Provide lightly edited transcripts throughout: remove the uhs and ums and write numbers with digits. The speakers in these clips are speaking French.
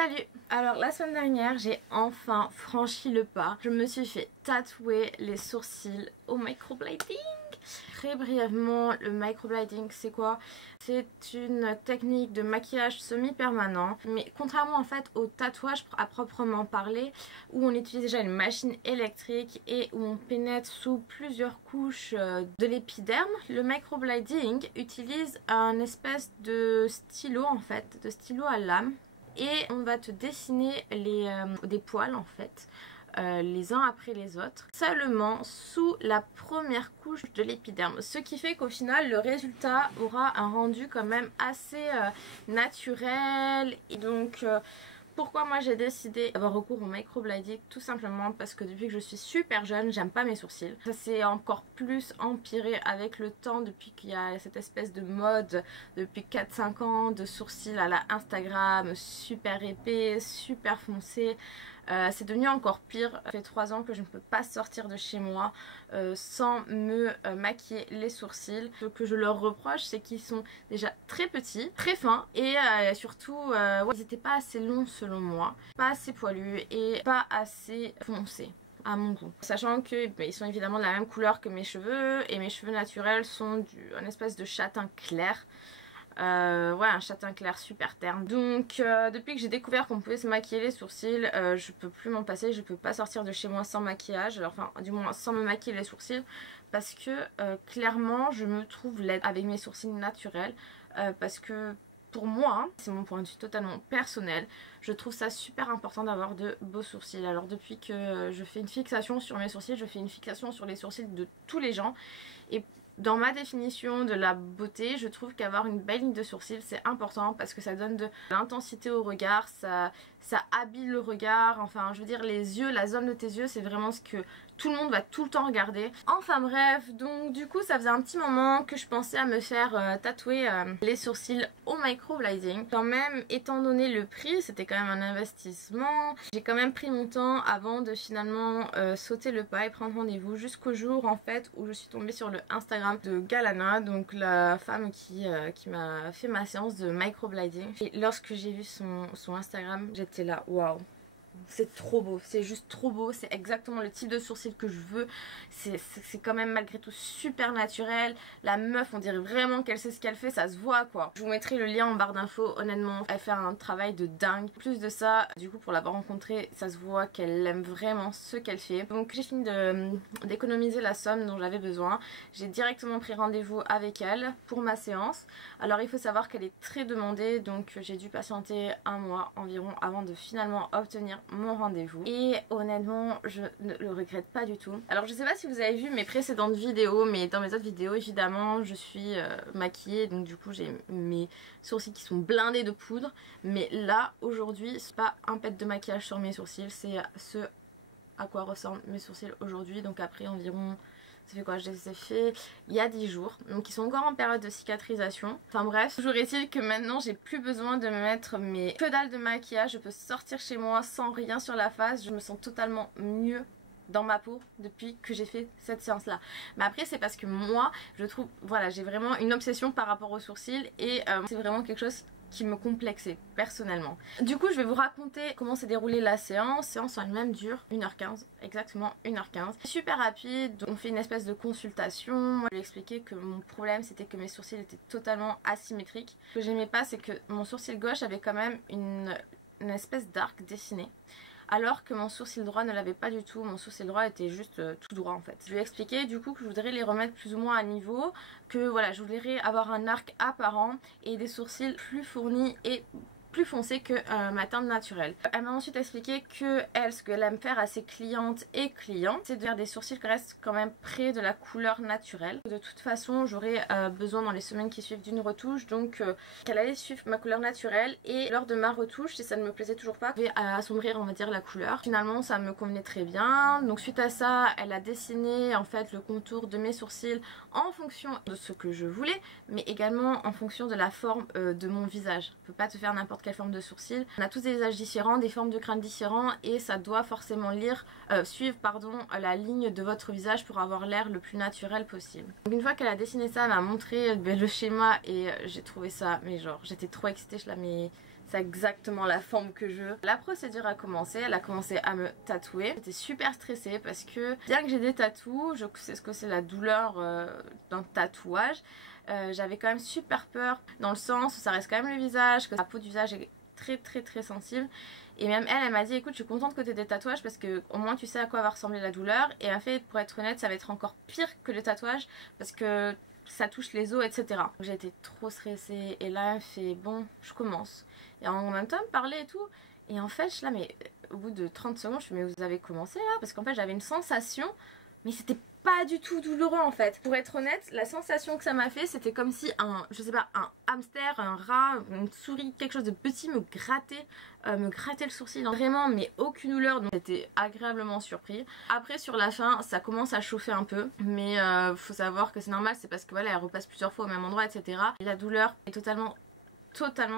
Salut! Alors la semaine dernière j'ai enfin franchi le pas. Je me suis fait tatouer les sourcils au microblading. Très brièvement, le microblading c'est quoi? C'est une technique de maquillage semi-permanent, mais contrairement en fait au tatouage à proprement parler, où on utilise déjà une machine électrique et où on pénètre sous plusieurs couches de l'épiderme, le microblading utilise un espèce de stylo en fait, de stylo à lame. Et on va te dessiner des poils en fait, les uns après les autres, seulement sous la première couche de l'épiderme. Ce qui fait qu'au final le résultat aura un rendu quand même assez naturel. Et donc pourquoi moi j'ai décidé d'avoir recours au microblading? Tout simplement parce que depuis que je suis super jeune, j'aime pas mes sourcils. Ça s'est encore plus empiré avec le temps depuis qu'il y a cette espèce de mode depuis 4-5 ans de sourcils à la Instagram, super épais, super foncés. C'est devenu encore pire. Ça fait 3 ans que je ne peux pas sortir de chez moi sans me maquiller les sourcils. Ce que je leur reproche, c'est qu'ils sont déjà très petits, très fins et surtout ils n'étaient pas assez longs selon moi, pas assez poilus et pas assez foncés à mon goût. Sachant que ils sont évidemment de la même couleur que mes cheveux et mes cheveux naturels sont un espèce de châtain clair. Ouais, un châtain clair super terne. Donc depuis que j'ai découvert qu'on pouvait se maquiller les sourcils, je peux plus m'en passer. Je peux pas sortir de chez moi sans maquillage, alors, enfin du moins sans me maquiller les sourcils, parce que clairement je me trouve laide avec mes sourcils naturels, parce que pour moi, c'est mon point de vue totalement personnel, je trouve ça super important d'avoir de beaux sourcils. Alors depuis que je fais une fixation sur mes sourcils, je fais une fixation sur les sourcils de tous les gens. Et dans ma définition de la beauté, je trouve qu'avoir une belle ligne de sourcils c'est important parce que ça donne de l'intensité au regard, ça habille le regard, enfin je veux dire les yeux, la zone de tes yeux c'est vraiment ce que tout le monde va tout le temps regarder. Enfin bref, donc du coup ça faisait un petit moment que je pensais à me faire tatouer les sourcils au microblading. Quand même, étant donné le prix, c'était quand même un investissement. J'ai quand même pris mon temps avant de finalement sauter le pas et prendre rendez-vous jusqu'au jour en fait où je suis tombée sur le Instagram de Galana, donc la femme qui m'a fait ma séance de microblading. Et lorsque j'ai vu son Instagram, j'étais là, waouh! C'est trop beau, c'est juste trop beau, c'est exactement le type de sourcil que je veux. C'est quand même malgré tout super naturel. La meuf on dirait vraiment qu'elle sait ce qu'elle fait, ça se voit quoi. Je vous mettrai le lien en barre d'infos, honnêtement elle fait un travail de dingue. Plus de ça, du coup pour l'avoir rencontrée, ça se voit qu'elle aime vraiment ce qu'elle fait. Donc j'ai fini d'économiser la somme dont j'avais besoin. J'ai directement pris rendez-vous avec elle pour ma séance. Alors il faut savoir qu'elle est très demandée, donc j'ai dû patienter 1 mois environ avant de finalement obtenir mon rendez-vous et honnêtement je ne le regrette pas du tout. Alors je sais pas si vous avez vu mes précédentes vidéos, mais dans mes autres vidéos évidemment je suis maquillée, donc du coup j'ai mes sourcils qui sont blindés de poudre, mais là aujourd'hui c'est pas un pet de maquillage sur mes sourcils, c'est ce à quoi ressemblent mes sourcils aujourd'hui. Donc après environ, ça fait quoi, je les ai fait il y a 10 jours, donc ils sont encore en période de cicatrisation. Enfin bref, toujours est-il que maintenant j'ai plus besoin de me mettre mes que dalle de maquillage, je peux sortir chez moi sans rien sur la face, je me sens totalement mieux dans ma peau depuis que j'ai fait cette séance là. Mais après c'est parce que moi je trouve, voilà, j'ai vraiment une obsession par rapport aux sourcils et c'est vraiment quelque chose qui me complexait personnellement. Du coup je vais vous raconter comment s'est déroulée la séance. La séance en elle-même dure 1h15, exactement 1h15. Super rapide, on fait une espèce de consultation. Moi je lui ai expliqué que mon problème c'était que mes sourcils étaient totalement asymétriques. Ce que j'aimais pas c'est que mon sourcil gauche avait quand même une espèce d'arc dessiné, alors que mon sourcil droit ne l'avait pas du tout. Mon sourcil droit était juste tout droit en fait. Je lui ai expliqué du coup que je voudrais les remettre plus ou moins à niveau, que voilà je voudrais avoir un arc apparent et des sourcils plus fournis et plus foncé que ma teinte naturelle. Elle m'a ensuite expliqué que elle, ce qu'elle aime faire à ses clientes et clients, c'est de faire des sourcils qui restent quand même près de la couleur naturelle. De toute façon j'aurai besoin dans les semaines qui suivent d'une retouche, donc qu'elle allait suivre ma couleur naturelle, et lors de ma retouche, si ça ne me plaisait toujours pas, je vais assombrir on va dire la couleur. Finalement ça me convenait très bien, donc suite à ça elle a dessiné en fait le contour de mes sourcils en fonction de ce que je voulais, mais également en fonction de la forme de mon visage. Je peux pas te faire n'importe quelle forme de sourcils. On a tous des visages différents, des formes de crâne différents, et ça doit forcément suivre la ligne de votre visage pour avoir l'air le plus naturel possible. Donc une fois qu'elle a dessiné ça, elle m'a montré le schéma et j'ai trouvé ça, mais genre j'étais trop excitée, je la mets. c'est exactement la forme que je veux. La procédure a commencé, elle a commencé à me tatouer. J'étais super stressée parce que bien que j'ai des tatous, je sais ce que c'est la douleur d'un tatouage. J'avais quand même super peur dans le sens où ça reste quand même le visage, que la peau du visage est très sensible. Et même elle m'a dit écoute, je suis contente que tu aies des tatouages parce que au moins tu sais à quoi va ressembler la douleur. Et elle m'a fait, pour être honnête, ça va être encore pire que le tatouage parce que ça touche les os, etc. J'ai été trop stressée et là elle fait bon, je commence. Et en même temps elle me parlait et tout. Et en fait je suis là, mais au bout de 30 secondes je suis mais vous avez commencé là? Parce qu'en fait j'avais une sensation, mais c'était pas du tout douloureux en fait. Pour être honnête, la sensation que ça m'a fait, c'était comme si je sais pas, un hamster, un rat, une souris, quelque chose de petit me grattait le sourcil. Vraiment, mais aucune douleur, donc j'étais agréablement surpris. Après sur la fin, ça commence à chauffer un peu, mais faut savoir que c'est normal, c'est parce que voilà, elle repasse plusieurs fois au même endroit, etc. Et la douleur est totalement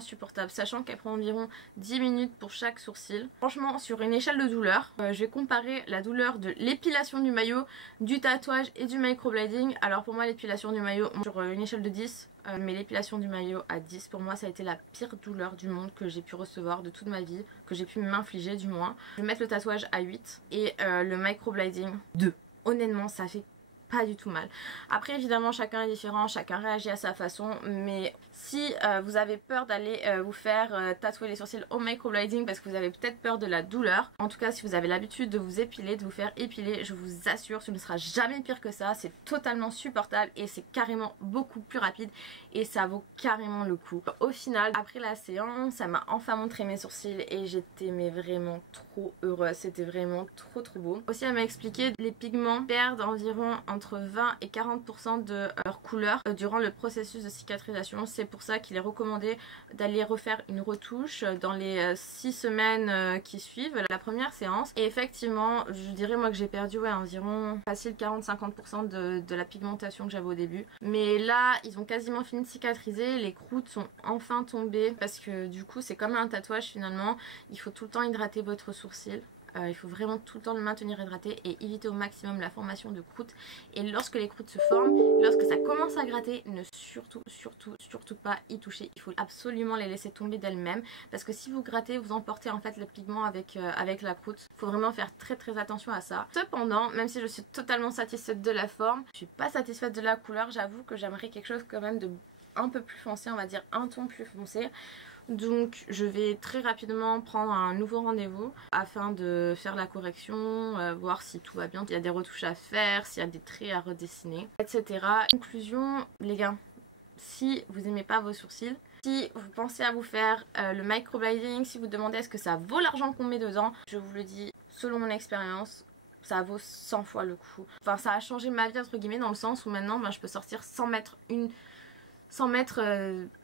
supportable, sachant qu'elle prend environ 10 minutes pour chaque sourcil. Franchement, sur une échelle de douleur, je vais comparer la douleur de l'épilation du maillot, du tatouage et du microblading. Alors pour moi l'épilation du maillot, sur une échelle de 10, mais l'épilation du maillot à 10, pour moi ça a été la pire douleur du monde que j'ai pu recevoir de toute ma vie, que j'ai pu m'infliger du moins. Je vais mettre le tatouage à 8 et le microblading 2. Honnêtement ça fait pas du tout mal. Après évidemment chacun est différent, chacun réagit à sa façon, mais si vous avez peur d'aller vous faire tatouer les sourcils au microblading parce que vous avez peut-être peur de la douleur, en tout cas si vous avez l'habitude de vous épiler, de vous faire épiler, je vous assure ce ne sera jamais pire que ça, c'est totalement supportable et c'est carrément beaucoup plus rapide et ça vaut carrément le coup. Au final, après la séance, ça m'a enfin montré mes sourcils et j'étais mais vraiment trop heureuse, c'était vraiment trop beau. Aussi elle m'a expliqué les pigments perdent environ entre 20 et 40% de leur couleur durant le processus de cicatrisation. C'est pour ça qu'il est recommandé d'aller refaire une retouche dans les 6 semaines qui suivent la première séance. Et effectivement, je dirais moi que j'ai perdu environ facile 40-50% de la pigmentation que j'avais au début. Mais là, ils ont quasiment fini de cicatriser. Les croûtes sont enfin tombées parce que du coup, c'est comme un tatouage finalement. Il faut tout le temps hydrater votre sourcil. Il faut vraiment tout le temps le maintenir hydraté et éviter au maximum la formation de croûtes. Et lorsque les croûtes se forment, lorsque ça commence à gratter, ne surtout pas y toucher. Il faut absolument les laisser tomber d'elles-mêmes parce que si vous grattez, vous emportez en fait le pigment avec la croûte. Il faut vraiment faire très attention à ça. Cependant, même si je suis totalement satisfaite de la forme, je suis pas satisfaite de la couleur. J'avoue que j'aimerais quelque chose quand même de un peu plus foncé, on va dire un ton plus foncé. Donc je vais très rapidement prendre un nouveau rendez-vous afin de faire la correction, voir si tout va bien, s'il y a des retouches à faire, s'il y a des traits à redessiner, etc. Conclusion, les gars, si vous n'aimez pas vos sourcils, si vous pensez à vous faire le microblading, si vous demandez est-ce que ça vaut l'argent qu'on met dedans, je vous le dis, selon mon expérience, ça vaut 100 fois le coup. Enfin ça a changé ma vie entre guillemets dans le sens où maintenant je peux sortir sans mettre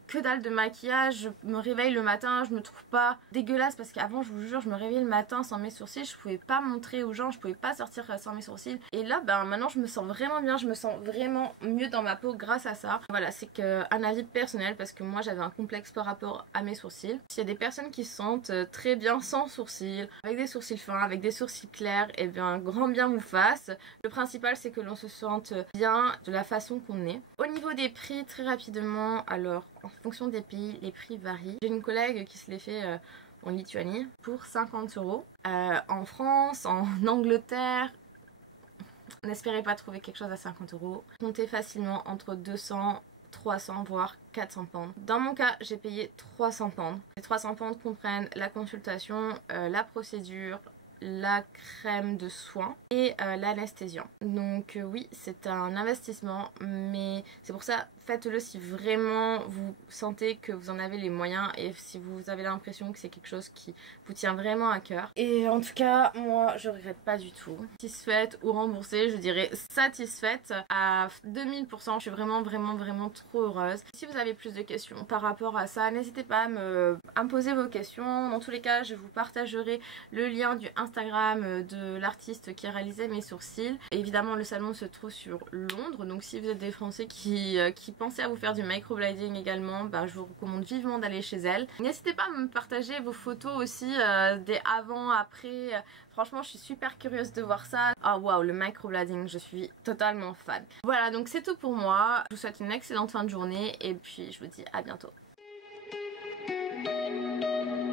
que dalle de maquillage. Je me réveille le matin, je me trouve pas dégueulasse parce qu'avant je vous jure je me réveillais le matin sans mes sourcils, je pouvais pas montrer aux gens, je pouvais pas sortir sans mes sourcils et là maintenant je me sens vraiment bien, je me sens vraiment mieux dans ma peau grâce à ça. Voilà, c'est qu'un avis personnel parce que moi j'avais un complexe par rapport à mes sourcils. S'il y a des personnes qui se sentent très bien sans sourcils, avec des sourcils fins, avec des sourcils clairs, et bien grand bien vous fasse. Le principal c'est que l'on se sente bien de la façon qu'on est. Au niveau des prix, très rapidement, alors en fonction des pays, les prix varient. J'ai une collègue qui se les fait en Lituanie pour 50 €. En France, en Angleterre, n'espérez pas trouver quelque chose à 50 €. Comptez facilement entre 200, 300 voire 400 pounds. Dans mon cas, j'ai payé 300 pounds. Les 300 pounds comprennent la consultation, la procédure, la crème de soin et l'anesthésiant. Donc oui, c'est un investissement, mais c'est pour ça, faites-le si vraiment vous sentez que vous en avez les moyens et si vous avez l'impression que c'est quelque chose qui vous tient vraiment à cœur. Et en tout cas, moi, je regrette pas du tout. Satisfaite ou remboursée, je dirais satisfaite à 2000%. Je suis vraiment trop heureuse. Si vous avez plus de questions par rapport à ça, n'hésitez pas à me poser vos questions. Dans tous les cas, je vous partagerai le lien du Instagram de l'artiste qui a réalisé mes sourcils. Et évidemment, le salon se trouve sur Londres, donc si vous êtes des Français qui pensez à vous faire du microblading également, je vous recommande vivement d'aller chez elle. N'hésitez pas à me partager vos photos aussi des avant, après. Franchement, je suis super curieuse de voir ça. Ah waouh, le microblading, je suis totalement fan. Voilà, donc c'est tout pour moi. Je vous souhaite une excellente fin de journée et puis je vous dis à bientôt. Bye.